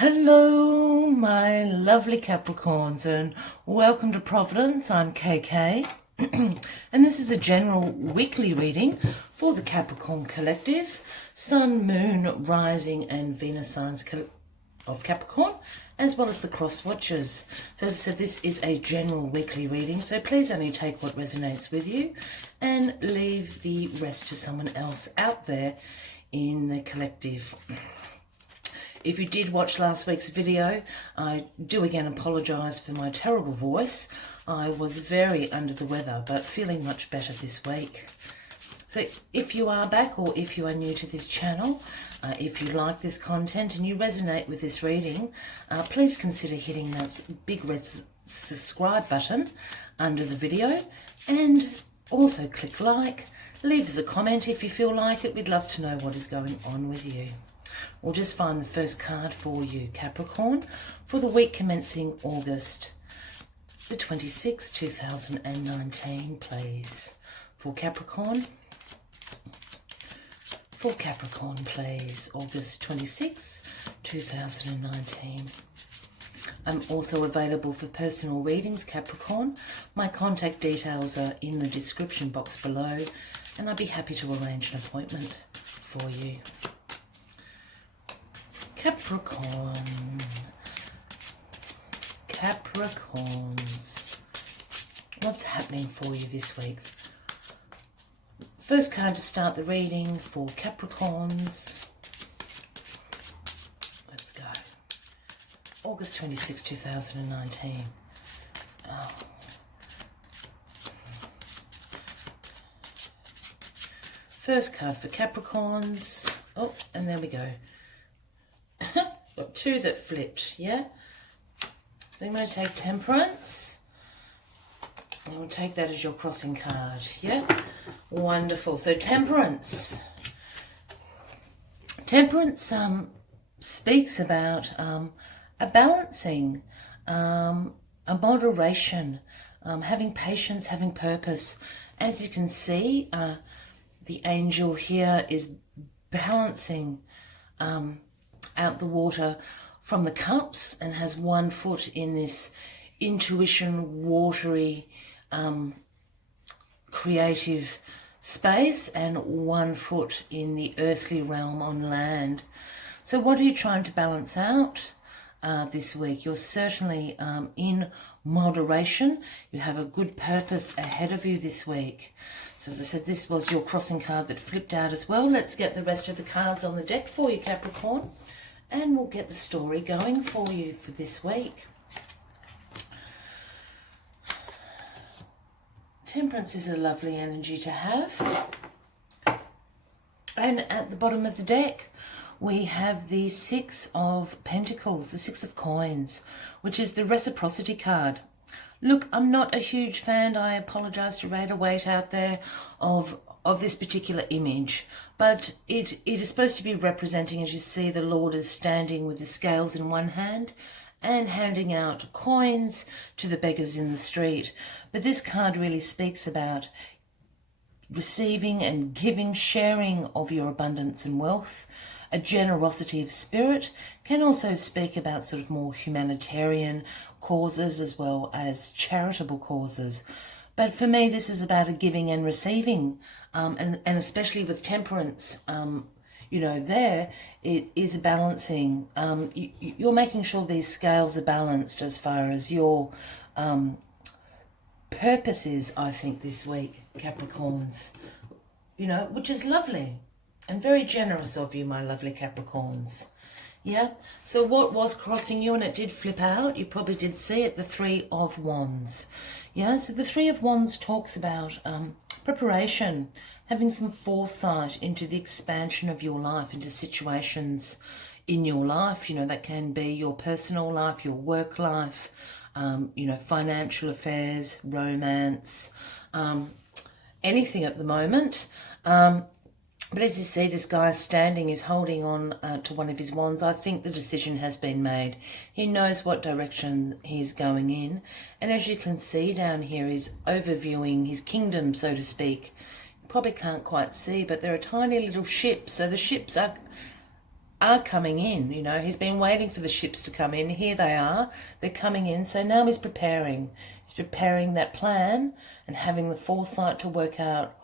Hello, my lovely Capricorns, and welcome to Providence. I'm KK, and this is a general weekly reading for the Capricorn Collective, Sun, Moon, Rising, and Venus signs of Capricorn, as well as the cross watchers. So as I said, this is a general weekly reading, so please only take what resonates with you and leave the rest to someone else out there in the collective. If you did watch last week's video, I do again apologise for my terrible voice. I was very under the weather, but feeling much better this week. So if you are back, or if you are new to this channel, if you like this content and you resonate with this reading, please consider hitting that big red subscribe button under the video, and also click like. Leave us a comment if you feel like it. We'd love to know what is going on with you. We'll just find the first card for you, Capricorn, for the week commencing August the 26th, 2019, please. For Capricorn, please, August 26th, 2019. I'm also available for personal readings, Capricorn. My contact details are in the description box below, and I'd be happy to arrange an appointment for you. Capricorns, what's happening for you this week? First card to start the reading for Capricorns. Let's go. August 26, 2019. Oh. First card for Capricorns. Oh, and there we go. Got two that flipped, yeah? So I'm going to take Temperance. And we'll take that as your crossing card, yeah? Wonderful. So Temperance. Temperance speaks about a balancing, a moderation, having patience, having purpose. As you can see, the angel here is balancing out the water from the cups, and has one foot in this intuition, watery, creative space, and one foot in the earthly realm on land. So what are you trying to balance out this week? You're certainly in moderation. You have a good purpose ahead of you this week. So as I said, this was your crossing card that flipped out as well. Let's get the rest of the cards on the deck for you, Capricorn, and we'll get the story going for you for this week. Temperance is a lovely energy to have. And at the bottom of the deck, we have the Six of Pentacles, the Six of Coins, which is the reciprocity card. Look, I'm not a huge fan, I apologise to Raider Waite out there, of this particular image, but it is supposed to be representing, as you see, the Lord is standing with the scales in one hand and handing out coins to the beggars in the street. But this card really speaks about receiving and giving, sharing of your abundance and wealth. A generosity of spirit can also speak about sort of more humanitarian causes as well as charitable causes. But for me, this is about a giving and receiving, and especially with Temperance, you know, there it is a balancing. You're making sure these scales are balanced as far as your purpose is, I think, this week, Capricorns, you know, which is lovely and very generous of you, my lovely Capricorns. Yeah, so what was crossing you, and it did flip out, you probably did see it, the Three of Wands. Yeah, so the Three of Wands talks about preparation, having some foresight into the expansion of your life, into situations in your life. You know, that can be your personal life, your work life, you know, financial affairs, romance, anything at the moment. But as you see, this guy standing is holding on to one of his wands. I think the decision has been made. He knows what direction he's going in. And as you can see down here, he's overviewing his kingdom, so to speak. You probably can't quite see, but there are tiny little ships. So the ships are are coming in. You know, he's been waiting for the ships to come in. Here they are. They're coming in. So now he's preparing. He's preparing that plan and having the foresight to work out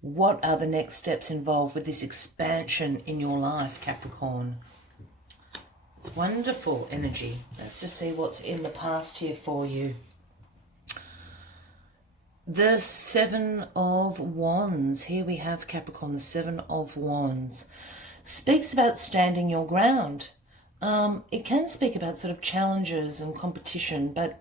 what are the next steps involved with this expansion in your life, Capricorn. It's wonderful energy. Let's just see what's in the past here for you. The Seven of Wands. Here we have Capricorn, the Seven of Wands. Speaks about standing your ground. It can speak about sort of challenges and competition, but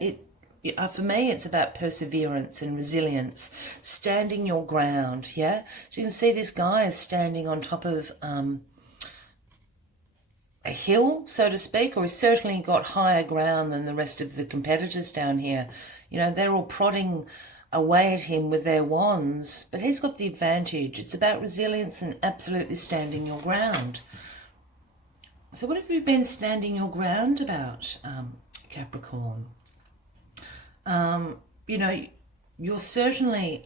for me, it's about perseverance and resilience, standing your ground, yeah? So you can see this guy is standing on top of a hill, so to speak, or he's certainly got higher ground than the rest of the competitors down here. You know, they're all prodding away at him with their wands, but he's got the advantage. It's about resilience and absolutely standing your ground. So what have you been standing your ground about, Capricorn? You know, you're certainly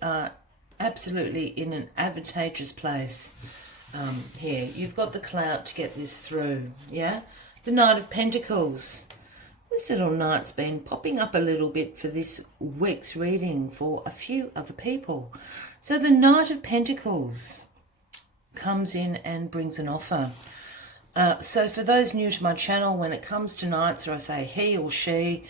absolutely in an advantageous place here. You've got the clout to get this through, yeah? The Knight of Pentacles. This little knight's been popping up a little bit for this week's reading for a few other people. So the Knight of Pentacles comes in and brings an offer. So for those new to my channel, when it comes to knights, or I say he or she,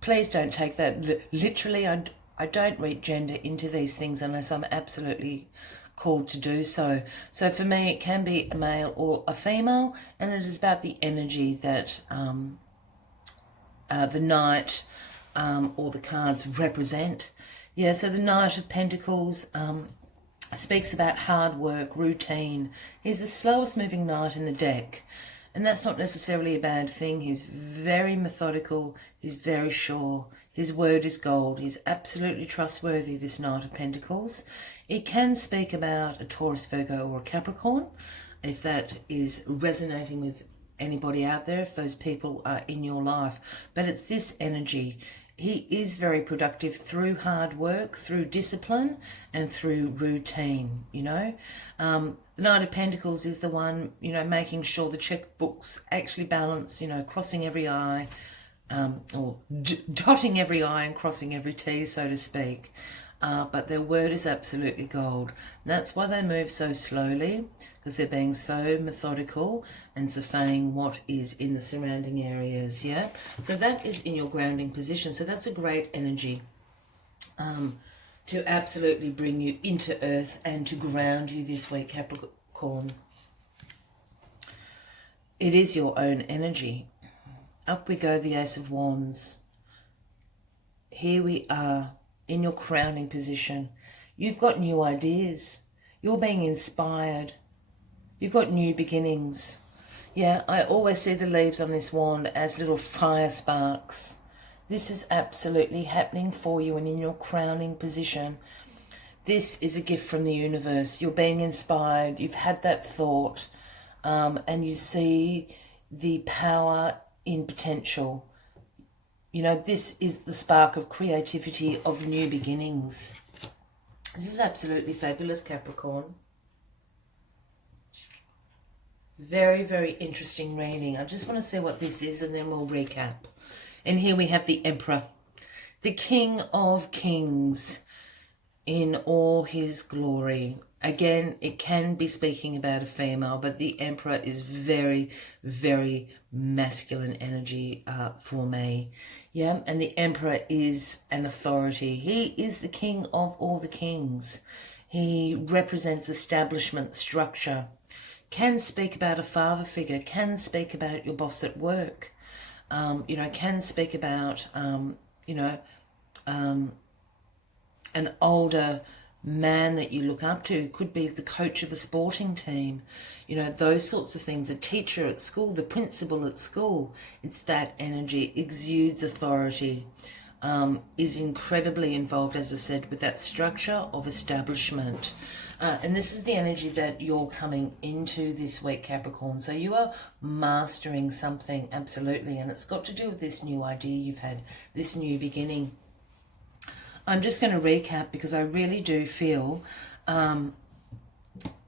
please don't take that literally. I don't read gender into these things unless I'm absolutely called to do so. So for me, it can be a male or a female, and it is about the energy that the knight or the cards represent. Yeah, so the Knight of Pentacles speaks about hard work, routine. He's the slowest moving knight in the deck. And that's not necessarily a bad thing. He's very methodical. He's very sure. His word is gold. He's absolutely trustworthy, this Knight of Pentacles. It can speak about a Taurus, Virgo, or a Capricorn, if that is resonating with anybody out there, if those people are in your life. But it's this energy. He is very productive through hard work, through discipline, and through routine, you know. The Knight of Pentacles is the one, you know, making sure the checkbooks actually balance, you know, crossing every I, or dotting every I and crossing every T, so to speak. But their word is absolutely gold. And that's why they move so slowly, because they're being so methodical and surveying what is in the surrounding areas, yeah? So that is in your grounding position. So that's a great energy to absolutely bring you into earth and to ground you this week, Capricorn. It is your own energy. Up we go, the Ace of Wands. Here we are in your crowning position. You've got new ideas. You're being inspired. You've got new beginnings. Yeah, I always see the leaves on this wand as little fire sparks. This is absolutely happening for you and in your crowning position. This is a gift from the universe. You're being inspired. You've had that thought and you see the power in potential. You know, this is the spark of creativity, of new beginnings. This is absolutely fabulous, Capricorn. Very, very interesting reading. I just want to see what this is and then we'll recap. And here we have the Emperor, the King of Kings in all his glory. Again, it can be speaking about a female, but the Emperor is very, very masculine energy for me. Yeah, and the Emperor is an authority. He is the king of all the kings. He represents establishment, structure, can speak about a father figure, can speak about your boss at work, you know, can speak about, you know, an older man that you look up to. Could be the coach of a sporting team, you know, those sorts of things. A teacher at school, the principal at school. It's that energy, exudes authority, is incredibly involved, as I said, with that structure of establishment. And this is the energy that you're coming into this week, Capricorn. So you are mastering something, absolutely, and it's got to do with this new idea you've had, this new beginning. I'm just going to recap because I really do feel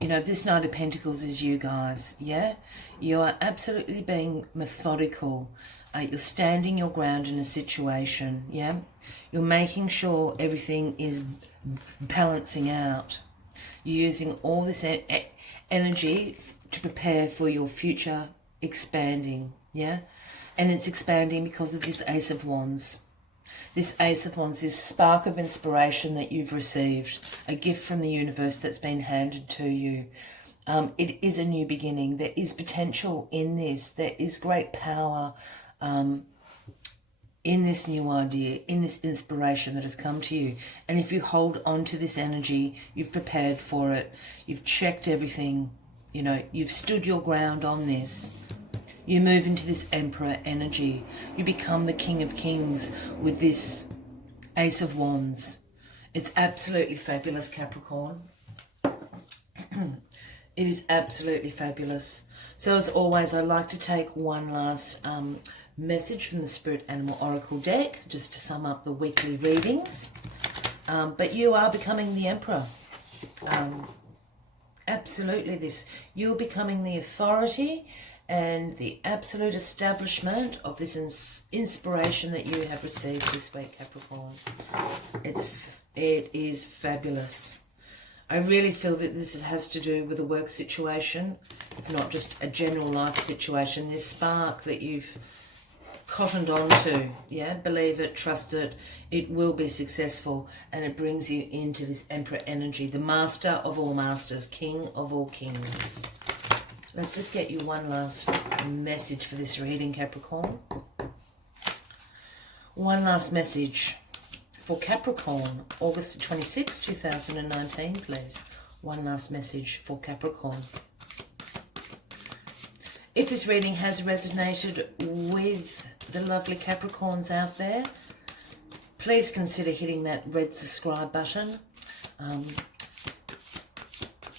You know, this Knight of Pentacles is you guys, yeah? You are absolutely being methodical. You're standing your ground in a situation, yeah? You're making sure everything is balancing out. You're using all this energy to prepare for your future expanding, yeah? And it's expanding because of this Ace of Wands. This Ace of Wands, this spark of inspiration that you've received, a gift from the universe that's been handed to you. It is a new beginning. There is potential in this. There is great power in this new idea, in this inspiration that has come to you. And if you hold on to this energy, you've prepared for it, you've checked everything, you know, you've stood your ground on this. You move into this Emperor energy. You become the King of Kings with this Ace of Wands. It's absolutely fabulous, Capricorn. It is absolutely fabulous. So as always, I like to take one last message from the Spirit Animal Oracle deck, just to sum up the weekly readings. But you are becoming the Emperor. Absolutely this. You're becoming the authority and the absolute establishment of this inspiration that you have received this week, Capricorn. It is fabulous. I really feel that this has to do with a work situation, if not just a general life situation. This spark that you've cottoned on to, yeah, believe it, trust it, it will be successful, and it brings you into this Emperor energy, the master of all masters, king of all kings. Let's just get you one last message for this reading, Capricorn. One last message for Capricorn, August 26, 2019, please. One last message for Capricorn. If this reading has resonated with the lovely Capricorns out there, please consider hitting that red subscribe button.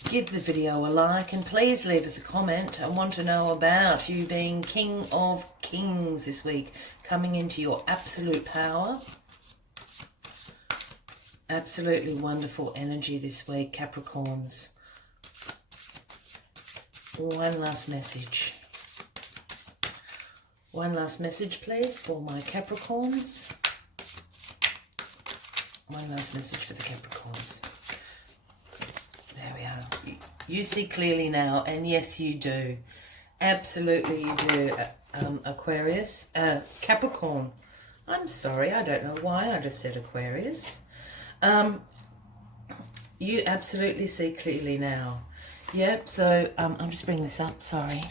Give the video a like, and please leave us a comment. I want to know about you being King of Kings this week, coming into your absolute power. Absolutely wonderful energy this week, Capricorns. One last message. One last message, please, for my Capricorns. One last message for the Capricorns. There we are. You see clearly now, and yes, you do. Absolutely, you do, Aquarius. Capricorn. I'm sorry, I don't know why I just said Aquarius. You absolutely see clearly now. Yep, so I'm just bringing this up, sorry.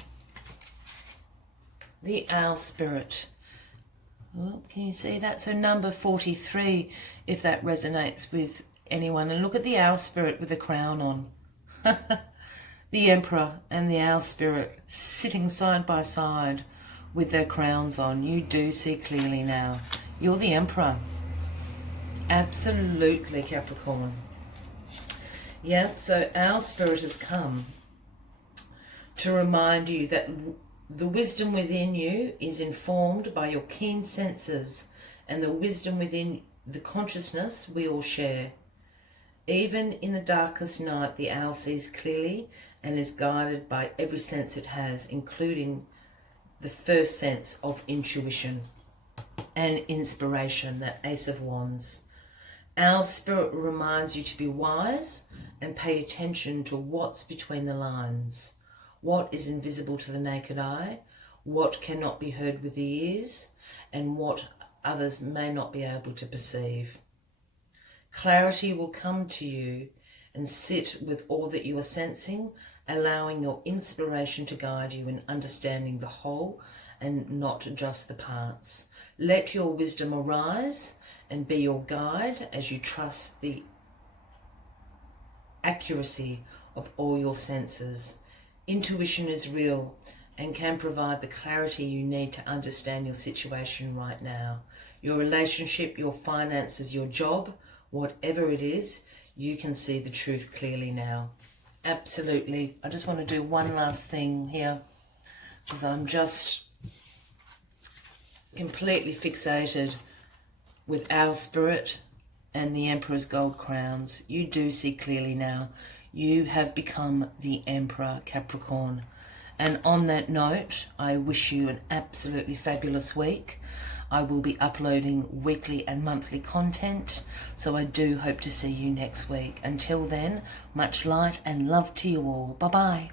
The Owl Spirit. Oh, can you see that? So number 43, if that resonates with anyone. And look at the Owl Spirit with the crown on. The Emperor and the Owl Spirit sitting side by side with their crowns on. You do see clearly now. You're the Emperor. Absolutely, Capricorn. Yeah, so Owl Spirit has come to remind you that the wisdom within you is informed by your keen senses and the wisdom within the consciousness we all share. Even in the darkest night, the owl sees clearly and is guided by every sense it has, including the first sense of intuition and inspiration, that Ace of Wands. Owl Spirit reminds you to be wise and pay attention to what's between the lines, what is invisible to the naked eye, what cannot be heard with the ears, and what others may not be able to perceive. Clarity will come to you and sit with all that you are sensing, allowing your inspiration to guide you in understanding the whole and not just the parts. Let your wisdom arise and be your guide as you trust the accuracy of all your senses. Intuition is real and can provide the clarity you need to understand your situation right now. Your relationship, your finances, your job, whatever it is, you can see the truth clearly now. Absolutely. I just want to do one last thing here, because I'm just completely fixated with Owl Spirit and the Emperor's gold crowns. You do see clearly now. You have become the Emperor, Capricorn. And on that note, I wish you an absolutely fabulous week. I will be uploading weekly and monthly content, so I do hope to see you next week. Until then, much light and love to you all. Bye-bye.